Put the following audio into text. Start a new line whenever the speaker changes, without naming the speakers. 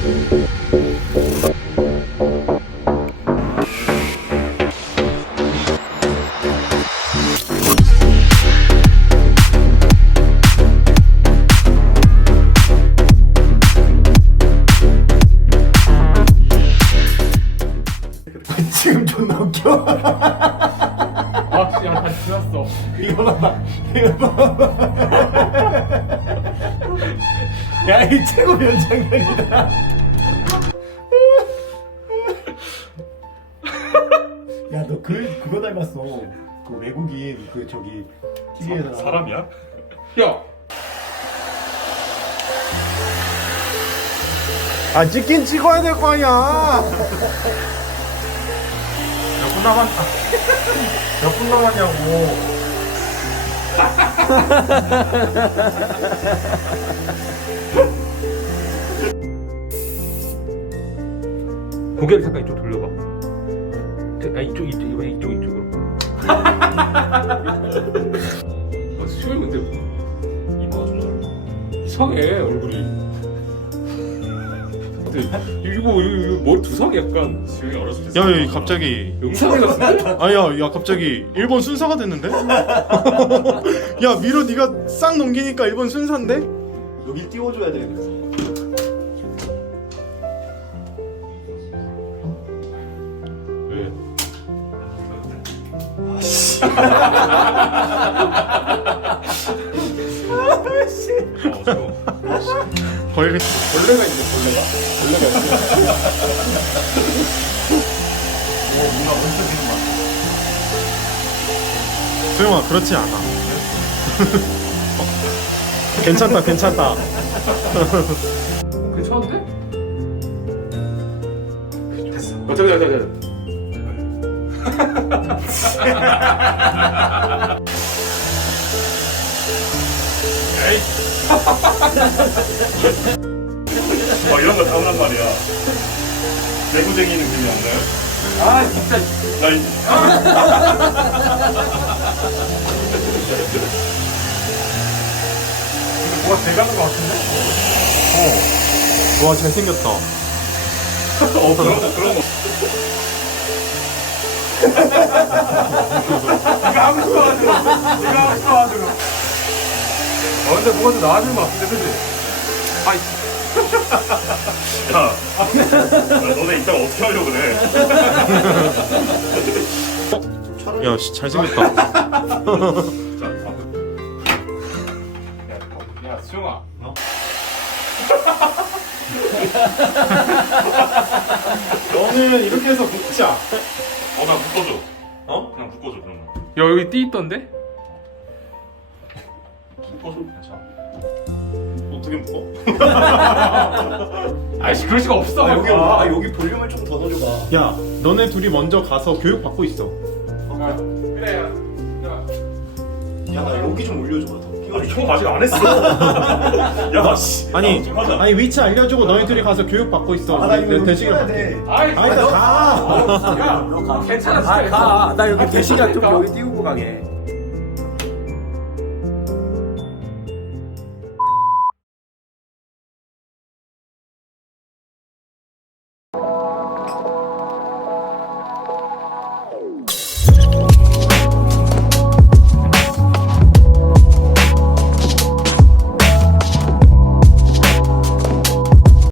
지금 존나 웃겨.
아 진짜 다 지났어.
이거 봐봐. 이거 봐봐. 야, 이 최고 변장면이다. 야, 너 그거 닮았어. 그 외국인 그 저기 TV에서
사람이야?
야.
아, 찍긴 찍어야 될 거 아니야.
몇 분 남았다. 몇 분 남았냐고.
고개를 잠깐 이쪽 돌려봐. 아 이쪽으로. 수영이 근데
이모가 좀
이상해 얼굴이. 근데 이거 머리 두상이 약간
수영이 어렸을 때.
야, 야, 갑자기
영상이 같은데?
아야, 야, 갑자기 일본 순사가 됐는데? 야, 미로 네가 싹 넘기니까 일본 순사인데?
여기 띄워줘야 돼. 그래서.
왜?
벌레
벌레가 있네 벌레가.
누나 먼저 비는 맛.
소영아, 그렇지 않아. 괜찮다, 괜찮다.
괜찮은데?
됐어.
잠깐.
에이. 이런 거 타오란 말이야. 내구쟁이 느낌이 안 나요?
아 진짜.
나 이. 근데 뭐가 돼가는 거 같은데?
와, 잘생겼다.
그런 거. 네가 아무것도 안 들어.
근데 뭐가 좀 나아지는 것 같은데 그지? 아이.
야, 너네 이따가 어떻게 하려고 그래?
야, 씨, 잘생겼다.
자,
야 수영아.
너는 이렇게 해서 묶자.
나 묶어줘. 그냥 묶어줘 그러면.
야 여기 띠 있던데?
묶어줘. 괜찮아. 어떻게 묶어?
아이씨 그럴 수가 없어.
여기 볼륨을 좀 더 넣어줘봐.
야, 너네 둘이 먼저 가서 교육 받고 있어.
그래.
야, 나 여기 좀 올려줘봐. 더.
아니 형 아직 안 했어. 야, 씨.
아니,
지금 하자.
아니 위치 알려주고 너희 둘이 가서 교육 받고 있어.
아, 나 이거
내
여기
대시기를
써야
받게.
돼.
아이
아니, 나 가.
야 괜찮아.
나 여기 대시가 좀 여기 띄우고 가게.